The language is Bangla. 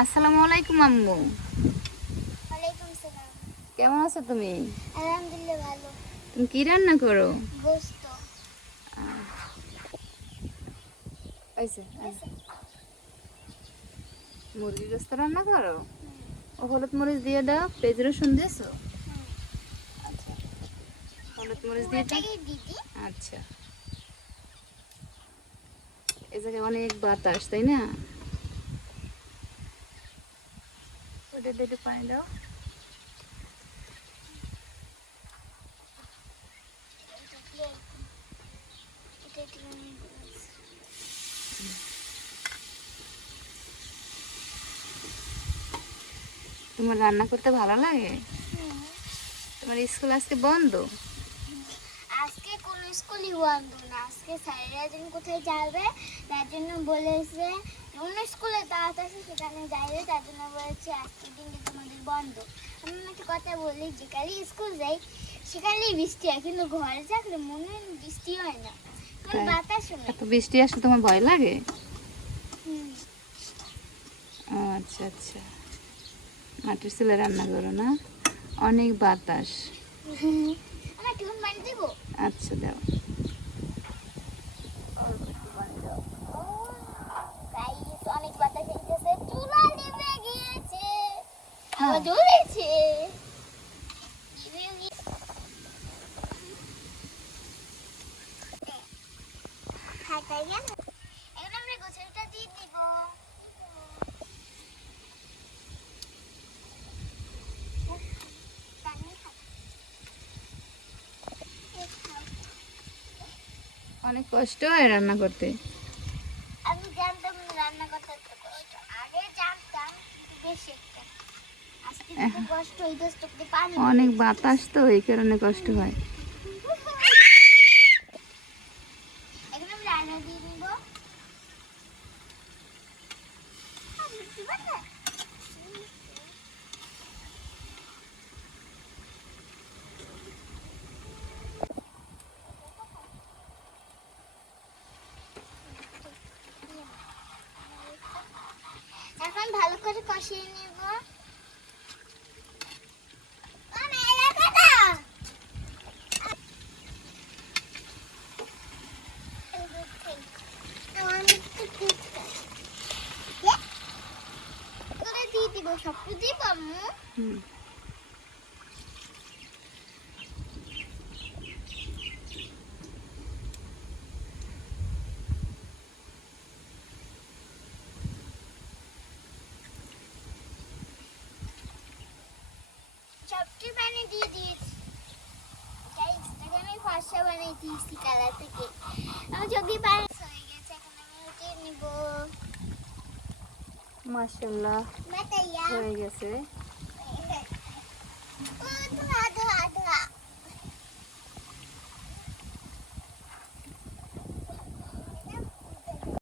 আসসালামু আলাইকুম আম্মু। ওয়ালাইকুম সালাম। কেমন আছো তুমি? আলহামদুলিল্লাহ ভালো। তুমি কি রান্না করো? গোস্ত। আইছে মুরগির গোস্ত রান্না করো? ও হলুদ মরিচ দিয়ে দাও, পেঁয়াজ রসুন দিয়েছো? আচ্ছা, হলুদ মরিচ দিয়ে দাও। পুরোটাই দিদি। আচ্ছা, এই জায়গায় অনেক বাতাস, তাই না? ওটা দিয়ে একটু পানি দাও। তোমার রান্না করতে ভালো লাগে? তোমার স্কুল আজকে বন্ধ? আজকে কোন স্কুলই বন্ধ না, আজকে স্যারেরা যেন কোথায় যাবে তার জন্য বলেছে। অন্য স্কুলে দাওয়াত আছে সেখানে যাইবে, তার জন্য বলেছে আজকের দিনটা তোমাদের বন্ধ। আমি একটা কথা বলি, যেখানে স্কুল যাই সেখানেই বৃষ্টি হয়, কিন্তু ঘরে থাকলে মনে হয় বৃষ্টি হয় না, কারণ বাতাস হয়। এত বৃষ্টি আসলে তোমার ভয় লাগে? হুম। আচ্ছা আচ্ছা, মাটির চুলে রান্না করো না? অনেক বাতাস। আমার টিউন পানি দেবো? আচ্ছা দাও। ও, গাইস, অনেক বাতাস হইতেছে, চুলা নিভে গিয়েছে, আবার জ্বলেছে। হ্যাঁ, তাই না? এখন আমরা গোছলটা দিয়ে দিব। অনেক কষ্ট হয় রান্না করতে। আমি জানতাম না রান্না করতে এত কষ্ট। আগে জানতাম কিন্তু বেশি একটা না। আজকে একটু কষ্ট হইতেছে, তো পানি অনেক বাতাস তো, এই কারণে কষ্ট হয়। এখন আমি রান্না দিয়ে দিব। এখন ভালো করে কষিয়ে নেব। দিয়ে দিব, সবটু দিব আম্মু। হুম। সবটি পানি দিয়ে দিয়েছি। গাইস, এটা আমি ফর্সা বানাই দিয়েছি কালার থেকে। আমার চোখে পানি হয়ে গেছে, এখন আমি উঠিয়ে নিব। মাশাআল্লাহ বাতাইয়া হয়ে গেছে।